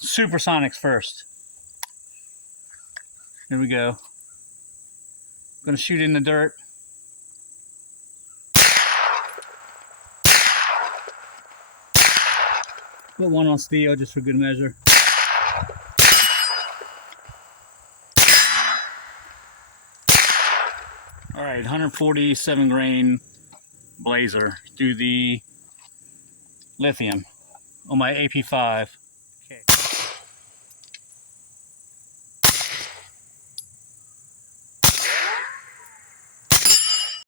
SuperSonics first. Here we go. Gonna shoot in the dirt. Put one on steel just for good measure. Alright, 147 grain blazer through the lithium on my AP5.